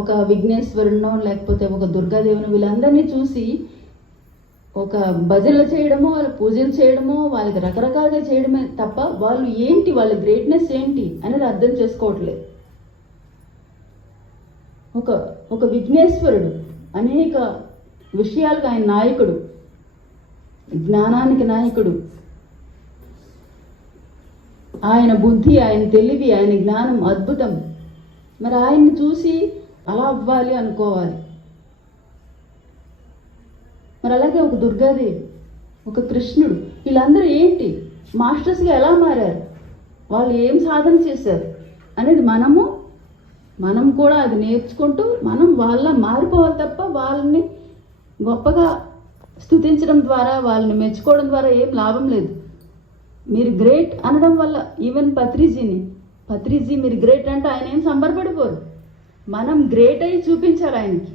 ఒక విఘ్నేశ్వరునో లేకపోతే ఒక దుర్గాదేవిని వీళ్ళందరినీ చూసి ఒక భజనలు చేయడమో వాళ్ళ పూజలు చేయడమో వాళ్ళకి రకరకాలుగా చేయడమే తప్ప వాళ్ళు ఏంటి, వాళ్ళ గ్రేట్నెస్ ఏంటి అనేది అర్థం చేసుకోవట్లేదు. ఒక విఘ్నేశ్వరుడు అనేక విషయాలకు ఆయన నాయకుడు, జ్ఞానానికి నాయకుడు. ఆయన బుద్ధి, ఆయన తెలివి, ఆయన జ్ఞానం అద్భుతం. మరి ఆయన్ని చూసి అలా అవ్వాలి అనుకోవాలి. మరి అలాగే ఒక దుర్గాదేవి, ఒక కృష్ణుడు, వీళ్ళందరూ ఏంటి, మాస్టర్స్గా ఎలా మారారు, వాళ్ళు ఏం సాధన చేశారు అనేది మనం కూడా అది నేర్చుకుంటూ మనం వాళ్ళ మారిపోవాలి తప్ప వాళ్ళని గొప్పగా స్తుతించడం ద్వారా, వాళ్ళని మెచ్చుకోవడం ద్వారా ఏం లాభం లేదు. మీరు గ్రేట్ అనడం వల్ల ఈవెన్ పత్రిజీ మీరు గ్రేట్ అంటే ఆయన ఏం సంబరపడిపోరు. మనం గ్రేట్ అయ్యి చూపించాలి ఆయనకి.